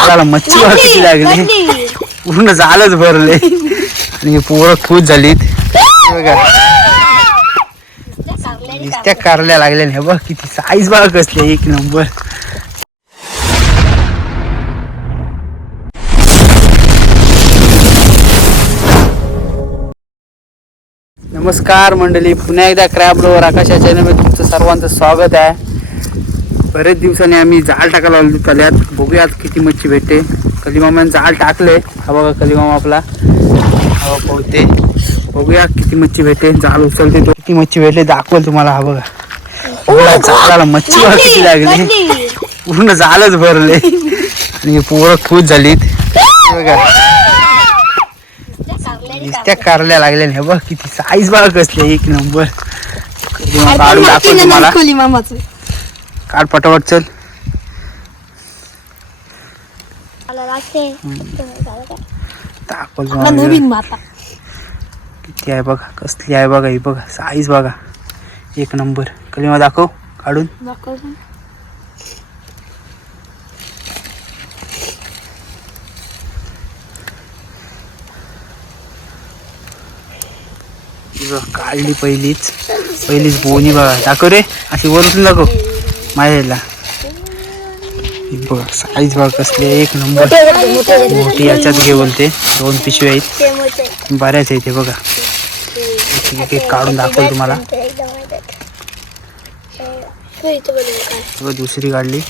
जाळाला मच्छी किती लागली, पूर्ण जाळच भरले आणि पोरं खुश झालीत बघा. नुसत्या कारल्या लागल्या नाही बघ, किती साईज बघा कसले, एक नंबर. नमस्कार मंडळी, पुन्हा एकदा क्रॅब लवर आकाशा चॅनलमध्ये तुमचं सर्वांचं स्वागत आहे. बरेच दिवसांनी आम्ही जाळ टाकायला आलो तल्यात, बघूया आज किती मच्छी भेटते. कलीमामाने जाळ टाकले, हा बघा कलीमामा आपला हवा पोहते. बघूया किती मच्छी भेटते, जाळ उचलते तो, किती मच्छी भेटले दाखवेल तुम्हाला. हा बघा एवढा जाळाला मच्छी किती लागली, पूर्ण जाळच भरले आणि पोरं खुश झालीत बघा. नुसत्या कारल्या लागल्या नाही बघ, किती साईज बघा कसले, एक नंबर. काढून दाखव तुम्हाला, काढ पटापट चल. किती आहे बघा, कसली आहे बघा, ही बघा साईज बघा, एक नंबर. कलिमा दाखव काढून. काढली पहिलीच बोनी बघा, दाखव रे, अशी वरून दाखव माझ्याला. बघा साईज बघा कसली, एक नंबर मोठी. याच्यात घे बोलते, 2 पिशव्या आहेत, बऱ्याच आहेत. बघा एक एक काढून दाखवल तुम्हाला. दुसरी काढली,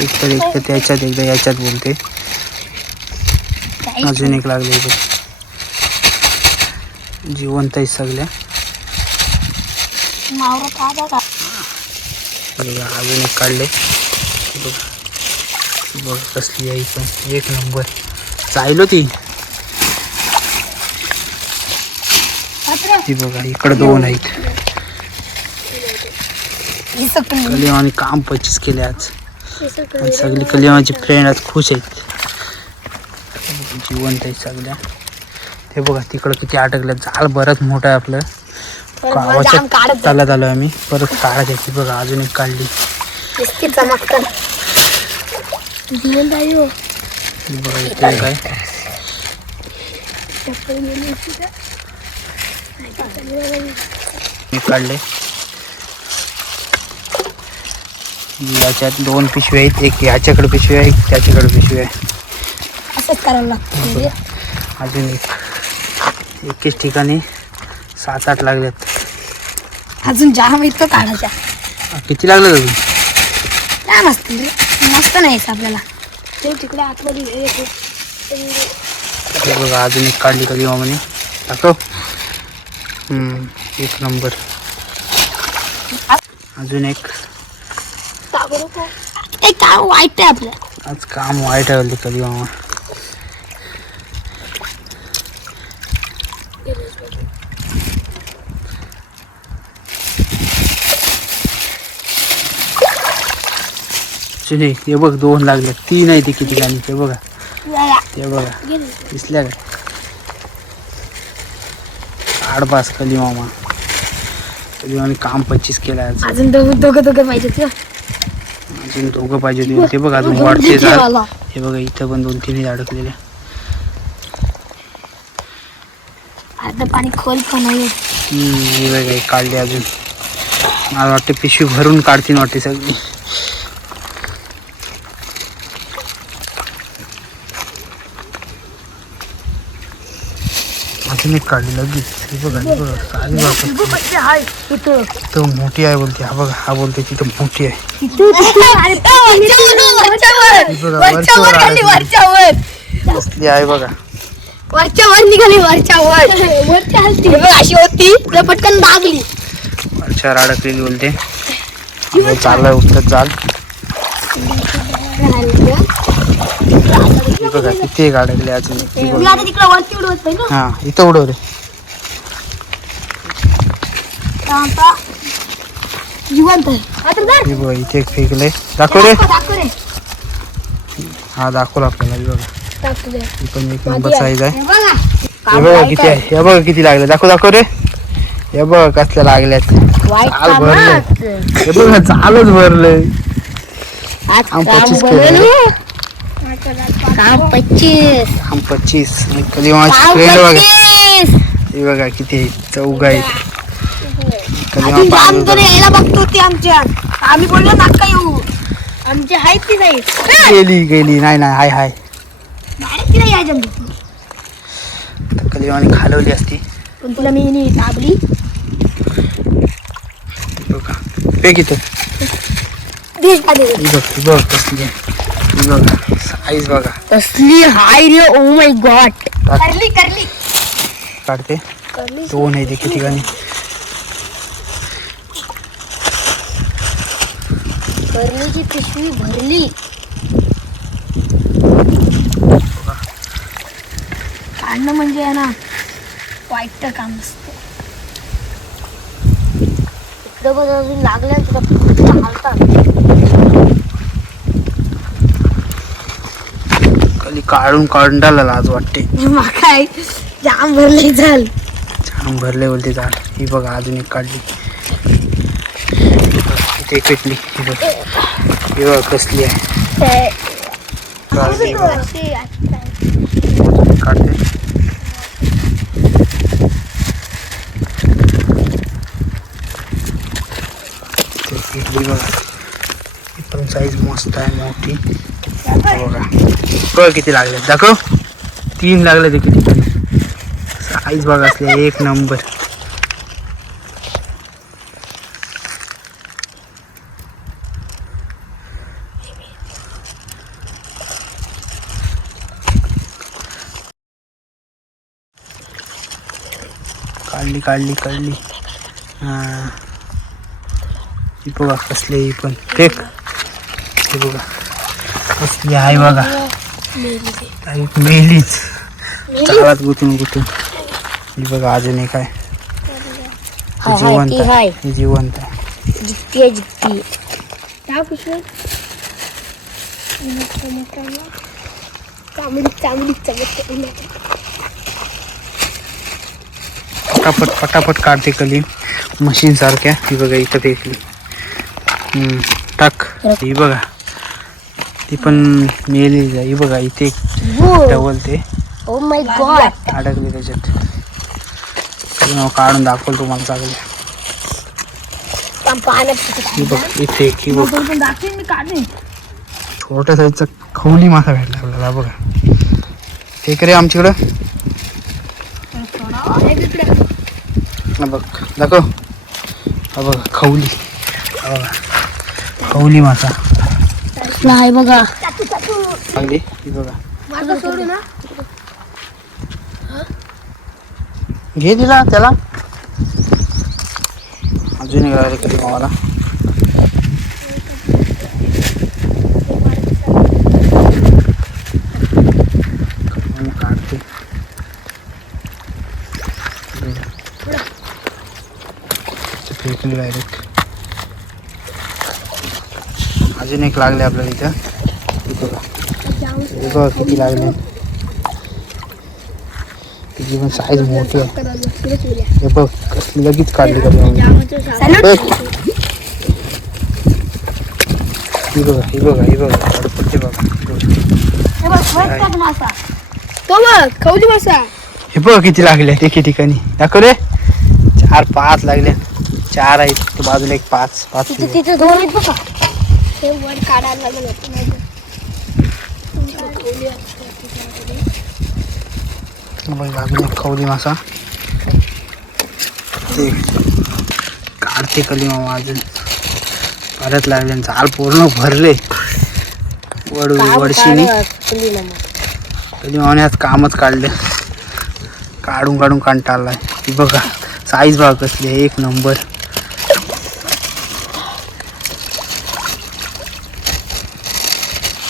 एक तर त्याच्यात, एकदा याच्यात बोलते. अजून एक लागले, जिवंत आहे सगळ्या. अजून एक काढले, बघ कसली आहे पण, एक नंबर. चायलो ती बघा, इकडे 2 आहेत. कलिमाने काम 25 केले आज, सगळी कलिमाची फ्रेंड आज खुश आहेत, जिवंत आहेत सगळ्या. ते बघा तिकडं किती अटकलं, जाळ बरंच मोठं आहे आपलं. गावाच्या चालत आलो आम्ही, परत काढायची. ती बघा अजून एक काढली, बघा इथे काय काढले. याच्यात 2 पिशव्या आहेत, एक याच्याकडे पिशवी आहे, एक त्याच्याकडे पिशवी आहे. असंच करायला लागतं. अजून एकेच ठिकाणी 7-8 लागल्यात. अजून जाम इतकं काढायच्या. किती लागलं अजून? काय नसतील रे, मस्त नाही आपल्याला. ते तिकडे आतमध्ये बघा अजून एक काढली कधी मामाने, दाखव. एक नंबर. अजून एक काम वाईट आहे आपलं आज, काम वाईट आहे कधी मामा. हे बघ 2 लागले, 3 आहे ते किती ठिकाणी. ते बघा, ते बघा दिसल्या का. आडबास कलिमामा, कलिमाने काम 25 केलं आज. अजून दोघं पाहिजे, अजून 2 पाहिजे होते. ते बघा अजून वाढते झाड. हे बघा इथं पण 2-3 अडकलेले. अर्ध पाणी खोल पण आहे. हे बघा काढले अजून, मला वाटते पिशवी भरून काढतील वाटते सगळी. अजून एक काढली लगेच. हे बघा तो मोठी आहे बोलते. हा बघा, हा बोलते तिथं मोठी आहे. कसली आहे बघा, वरच्यावर निघाली, वरच्यावर अशी होती, पटकन दाबली, वरच्यावर अडकलेली बोलते. चाललाय उठत जाल. बघा किती एक अडकले अजून. हा इथं उडव रे. बघा इथे एक फेकले, दाखव रे. हा दाखवलं आपल्याला. बघा ही पण एक नंबर साईज आहे. हे बघा किती आहे, हे बघा किती लागले, दाखव रे. हे बघ कसल्या लागल्यात, चाल भरले. हे बघ चालच भरले. आज हम काम 25 बनवलं. केलं. काम 25. हम 25. कधी माझी काम फ्रेंड बघा 25. हे बघा किती चौघ आहेत. कधी अजून जाम पाच जण यायला बघतो ते आमच्या. आम्ही बोललो नका येऊ. आमचे आहेत की नाही गेली नाही हाय हाय. डायरेक्ट तिला यायचं कधी माझी खालवली असती पण तुला मी नी दाबली. बघा फेक इथं. दिस का दे. ही बघ कसली आहे. ही बघा साईज बघा. कसली हाय रे. Oh my God. करली काढते दोन आहे ते किती ठिकाणी. करलीची पिशवी भरली. काढणं म्हणजे आहे ना वाईट काम नसतं. इकडं बघ अजून लागल्या तुला हालतात. कधी काढून काढायला लाज वाटते. काय जाम भरले झाल. छान भरले बोलते झाड. ही बघा अजून एक काढली. इथे पेटली. ही बघा कसली आहे. काढते पेटली बघा. ही पण साईज मस्त आहे मोठी. बघा बघ किती लागले दाखव. 3 लागले ते किती साईज बघा असले एक नंबर. काढली हा ही बघा कसले. ही पण फेक. हे बघा कसली आहे बघा. मेलीच चाळात गुतून ही बघा अजून एक आहे. जिवंत आहे. ही जिवंत आहे. जित्ती त्या पिशवी पटापट काढते कली मशीन सारख्या. ही बघा इथं फेकली. टाक. ही बघा ती पण मेली. ही बघा इथे डबल ते ओ माय गॉड अडकले त्याच्यात. काढून दाखवलं तुम्हाला चांगलं. ही बघ इथे ही बघ छोट्या साईजचा खवली मासा भेटला आपल्याला. बघा फेक रे आमच्याकडं. बघ दाखव. हा बघा खवली. हा बघा खवली मासा आहे बघा. चांगली. ही बघा घे दिला त्याला. अजून एक राहिले कधी मावाला. काढते फेकली डायरेक्ट. अजून एक लागले आपल्याला इथं. हे बघा किती लागले. तिची पण साईज मोठी आहे. हे बघ कसली लगेच काढली कधी. ही बघा पडते बघा. खवली मासा. हे बघ किती लागले एके ठिकाणी. दाखव रे. 4-5 लागले. 4 आहेत ते बाजूला एक 5 तिथे दोन आहेत बघा. हे वर काढायला लागलं. बाजूला एक खवली मासा. ते काढते कली मामा. अजून परत लागले. झाल पूर्ण भरले वडशीने. कली मामाने आज कामच काढले. काढून कंटाळलाय. ती बघा साईज बघा कसली आहे. एक नंबर.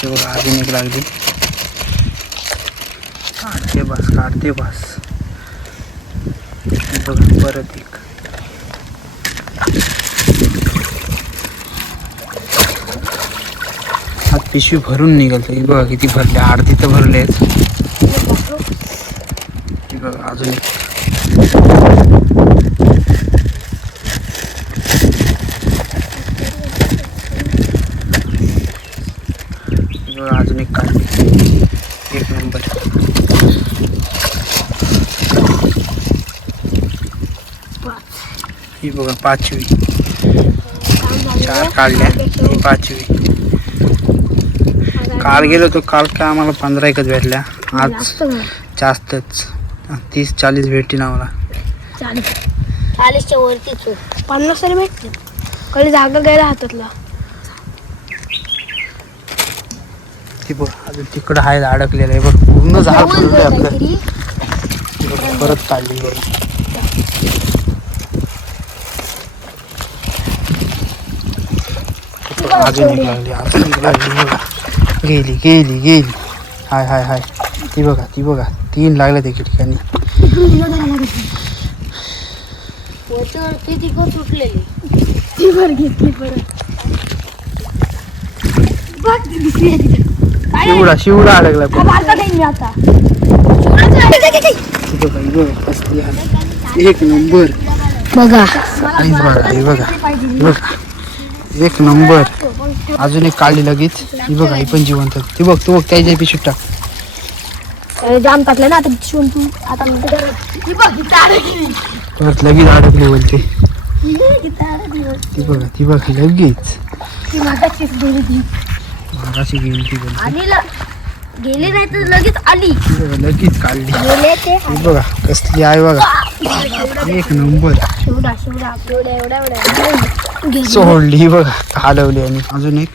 ते बघा अजून एक लागली. काढते बस. बघा परत एक. आज पिशवी भरून निघाल. बघा किती भरले. अर्धी तर भरलेच. बघा अजून एक. बघा अजून एक काढली, एक नंबर. ही बघा 5वी, 4 काढल्या, ही 5वी. काल गेलो तो काल काय आम्हाला 15 एकच भेटल्या, आज जास्तच 30-40 भेटतील आम्हाला. 40च्या वरतीच 50 तरी भेटते. कधी जागा गेला हातातला. ती बघ अजून तिकडं आहे अडकलेलं आहे बघ, पूर्ण झाड पडलंय आपलं. परत काढली बघ. अजून एक लागली, अजून एक लागली बघा. गेली गेली गेली. हाय हाय हाय. ती बघा 3 लागले त्या ठिकाणी. सुटलेली शिवडा अडकला. एक नंबर बघा. हे बघा एक नंबर. अजून एक काढली लगेच. ही बघा ही पण जिवंत. ती बघ तू बघ त्याच्या पिशवीत टाक. जाम टाकलं ना आता शिवून तू आता परत लगेच अडकली बोलते. ती बघ लगेच मागाशी गेली ती बोलते. गेली नाही तर लगेच आली. लगेच काढली. ही बघा कसली आहे बघा. एक नंबर सोडली बघा, हलवली. आणि अजून एक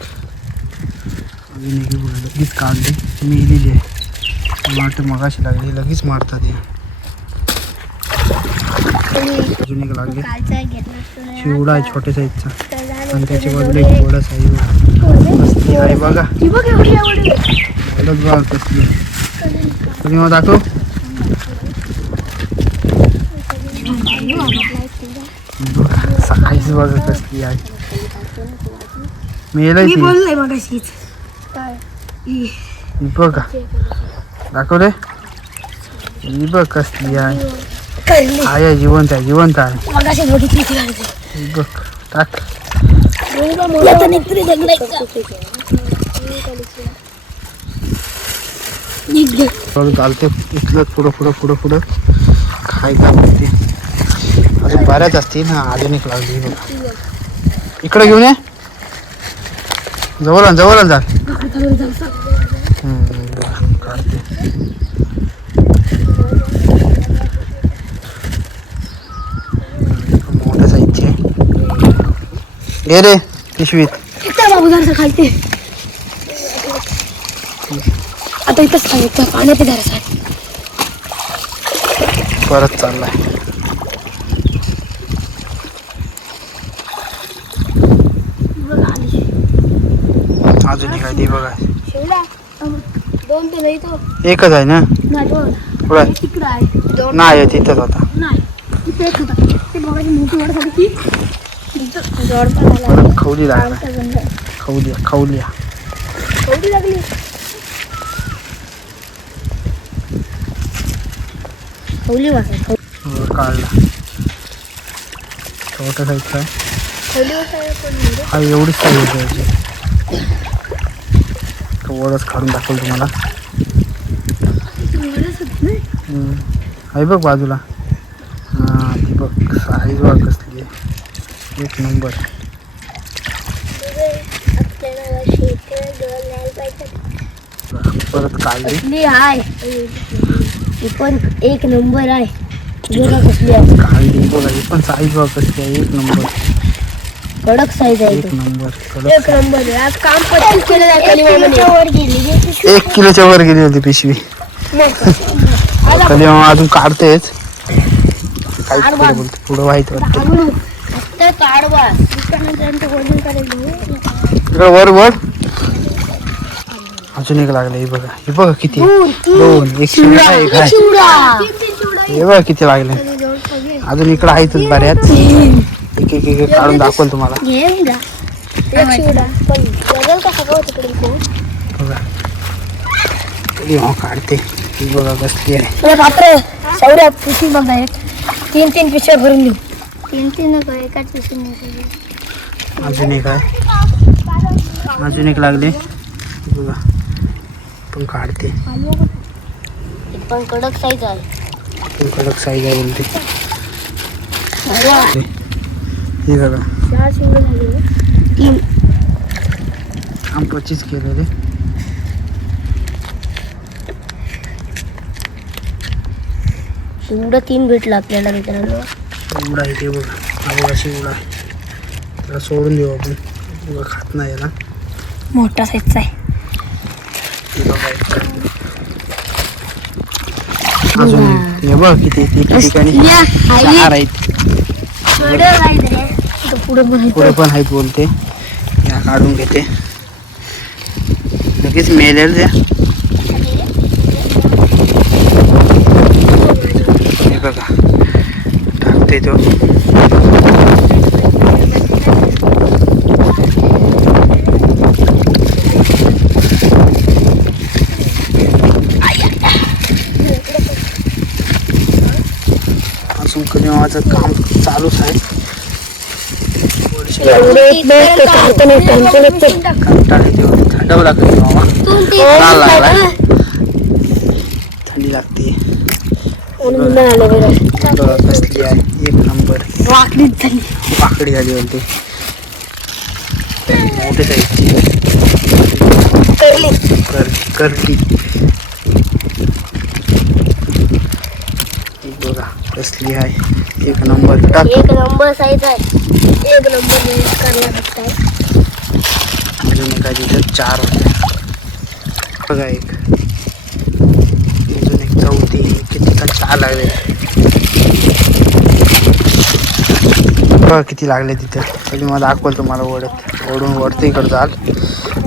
लगेच काढली. मेलेली आहे. वाट मगाशी लागली, लगेच मारतात हे. अजून एक लागले. शिवडा आहे छोट्या साईजचा आणि त्याच्या बाजूला एक गोडा साईज कसली आहे बघा. बोलत बघा कसली. तुम्ही मग दाखव. साईज बघा कसली आहे. मेलाय ती बघा. दाखव रे. ही बघ कसली आहे. आहे जिवंत आहे बघ. टाक. चालते इथलं पुढं खाय का म्हणते. अजून बऱ्याच असतील ना. अजून एक लागली बघा. इकडे घेऊन ये. जवळ जा. काढते. मोठ्या साईजची आहे. घे रे पिशवीत. खालते आता इथंच खायचं पाण्यात घरासाठी. परत चाललाय. अजून एक आहे ती बघा. दोन तर नाही तो एकच आहे ना. पुढे तिकडं आहे. नाही तिथंच होता. परत खवली लागला. खवलिया लागली. काढला. छोटा साईजचा आहे. हा एवढीच साईज आहे. वडच काढून दाखवलं तुम्हाला. आहे बघ बाजूला. हां ती बघ साईज बघ कसली आहे. एक नंबर. परत काढली. आहे पण एक नंबर आहे. काढली बघा. ही पण साईज बघ कसली आहे. एक नंबर. कडक साईज आहे. एक नंबर. एक नंबर. आज काम पटकन केलं जातं. 1 किलोच्या वर गेली होती पिशवी. कधी अजून काढतेच. काहीच बोलते पुढं वाईट वाटतं. वर अजून एक लागलं. हे बघा किती. 2 एक शिवडा एक आहे. हे बघा किती लागले. अजून इकडं आहेतच बऱ्याच. एक काढून दाखवल तुम्हाला. बघा कधी काढते. ही बघा कसली आहे. बापरे शौर्या पिशवी बघा. एक 3 पिशव्या भरून देऊ. 3 नको एकाच पिशवी. अजून एक आहे. अजून एक लागले. बघा पण काढते. पण कडक साईज आहे. पण कडक साईज आहे बोलते. हे बघा 4 शिंग झाले. 3 आम 25 केलेले. शिवडा 3 भेटला आपल्याला मित्रांनो. शिवडा इथे बघा. हा बघा शिवडा. त्याला सोडून देऊ आपण. बघा खात नाही याला. मोठा साईजचा आहे. हे बघा एक. अजून हे बघ किती ठिकाणी 4 आहेत. पुढे पण आहेत बोलते. या काढून घेते. लगेच मेलेल द्या. हे बघा टाकते तो. अजून कलिमाचं काम चालूच आहे. कंटाळे तेव्हा थंडावं लागतं मामा. थंडी लागते. कसली आहे एक नंबर. वाकडी झाली बोलते. मोठे साईजची करली. बघा कसली आहे एक नंबर. एक नंबर साईज आहे. एक नंबर करला आहे. अजून एका तिथे 4 होते. बघा एक. अजून एक चौथी. किती का 4 लागले. बघा किती लागले तिथे. तरी मला दाखवलं तुम्हाला ओढून वरती इकडं जाल.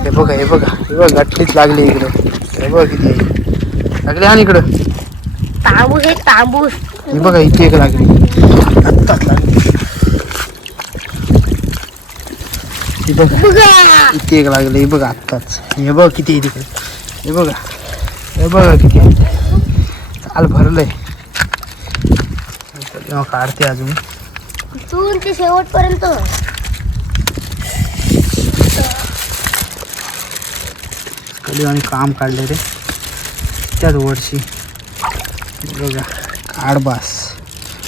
हे बघा गटलीच लागली इकडं. हे बघा किती लागले. आणि इकडं तांबूस आहे तांबूस. हे बघा इथे एक लागली. आत्ताच लागली. हे बघा इथे एक लागले. हे बघा आत्ताच. हे बघ किती आहे तिकडे. हे बघा किती आहे. चाल भरलंय. तेव्हा काढते अजून. तू ते शेवटपर्यंत. कधी आणि काम काढले रे त्याच वर्षी. बघा काढ बास.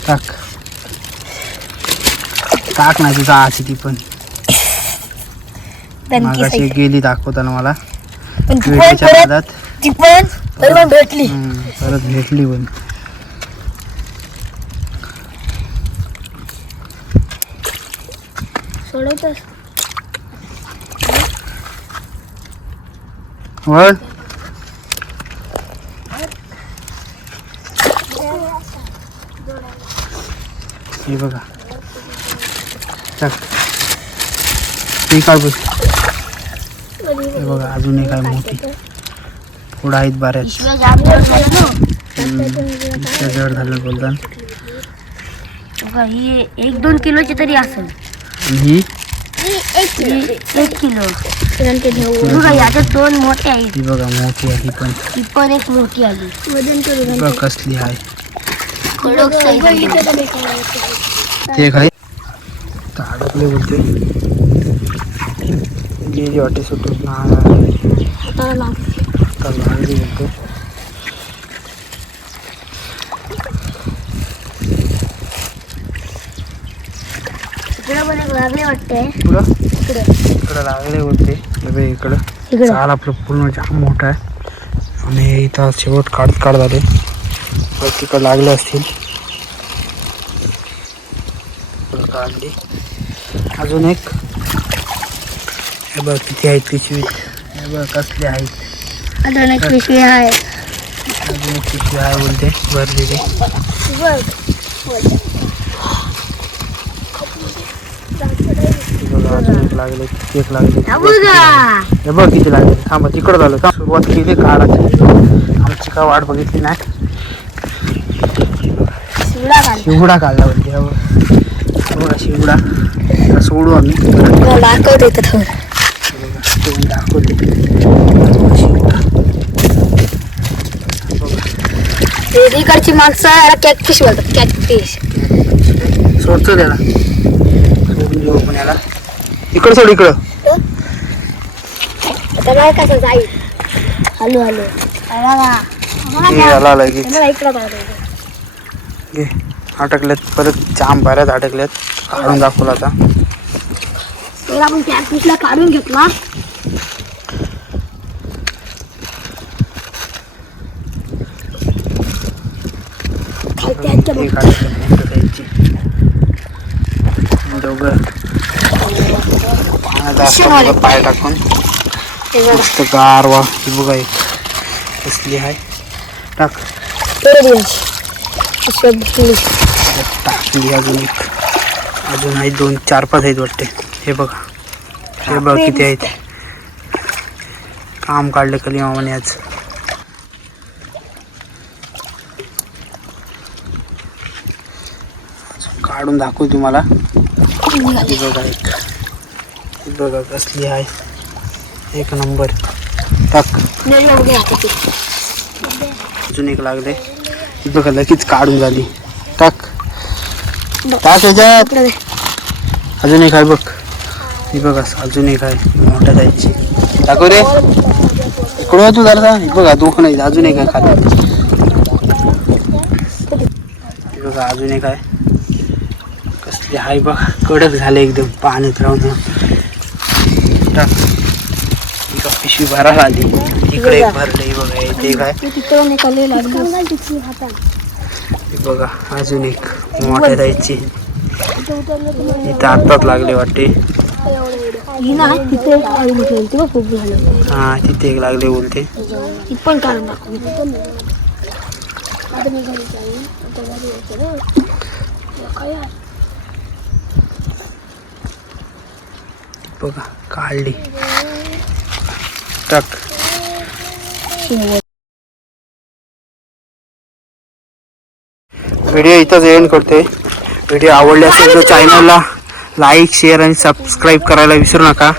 टाक नाही तुझा आची ती पण. मागाशी गेली दाखवताना मला. भेटली. परत भेटली पण. सोडायचं वळ. हे बघा टाक. हे काढ बघ. हे बघा अजून एक आहे मोठी. पुढं आहेत बऱ्याच. जड झालं बोलताना. ही 1-2 किलोची तरी असेल. ही 1 किलो. बघा याच्यात 2 मोठे आहेत. ही बघा मोठी आहे. ही पण एक मोठी आली. वजन बघ कसली आहे. कडक साईज. ते काय अडकले बोलते. गेली वाटे सुटून लागली बोलते. लागले वाटते. इकडं लागले बोलते. इकडं चाल आपलं पूर्ण जाम मोठा आहे. आणि इथं शेवट काढत झाले. तिकडं लागले असतील. काढली अजून एक. हे बघ किती आहेत पिशवीत. हे बघ कसले आहेत. अजून एक पिशवी आहे. अजून एक पिशवी आहे बोलते भरलेली. अजून एक लागले. किती एक लागले. हे बघ किती लागले. थांबा तिकडं झालं का सुरुवात केली काढायची. आमची का वाट बघितली नाही. शिवडा काढला बोलते. शिवडा सोडू आम्ही. दाखवते दाखवते. इकडची माणसं कॅटफिश बोलतात. कॅटफिश सोडतो त्याला. सोडून देऊ आपण याला. इकडं सोड. इकडं आता नाही कसं जाईल. हॅलो हॅलो हे आला लगेच इकडं घे. अटकल्यात परत जाम बऱ्याच अटकल्यात. काढून दाखवला आता. तर आपण कॅटफिशला काढून घेतला. हे काढायचं द्यायची. दोघं पाण्यात असतात पाय टाकून मस्त गारवा. ही बघा एक कसली आहे. टाक टाकली अजून एक. अजून आहेत 2 4 5 आहेत वाटते. हे बघा हे बघा किती आहेत. काम काढले कली मामाने आज. काढून दाखवू तुम्हाला. हे बघा एक. हे बघा कसली आहे. एक नंबर. टाक अजून एक लागले. हे बघा लगेच काढून झाली. टाक टाक ह्याच्यात. अजून एक आहे बघ. हे बघा अजून एक आहे मोठ्या जायची. दाखव रे इकडं तू जरा. हे बघा दोघं नाही अजून एक आहे खाली. हे बघा अजून एक आहे. कसली आहे बघा कडक झाले एकदम पाण्यात राहून. टाक एका पिशवी भरायला आली. इकडे एक भरले. बघा इथे काय हे बघा अजून एक मोठ्या जायची. इथं आत्ताच लागले वाटते. हा तिथे एक लागले बोलते. पण काढून बघा काढली. टाक व्हिडिओ इथंच एंड करते. व्हिडिओ आवडले असेल तर चॅनलला लाईक शेअर आणि सबस्क्राईब करायला विसरू नका.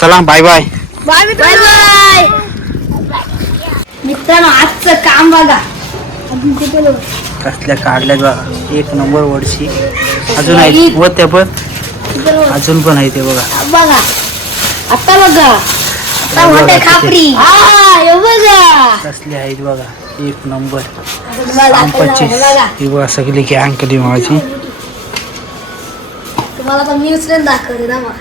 चला बाय बाय. बाय बाय मित्रांनो. आजचं काम बघा. कसल्या काढल्यात बघा. एक नंबर वडशी. अजून आहे व त्या पण अजून पण आहे ते बघा. बघा आता बघा. आता मोठे खापरी. बघा कसले आहेत बघा. एक नंबर. बघा 25. ही बघा सगळी गँग कधी माझी. तुम्हाला पण मी उचलून दाखवते ना मग.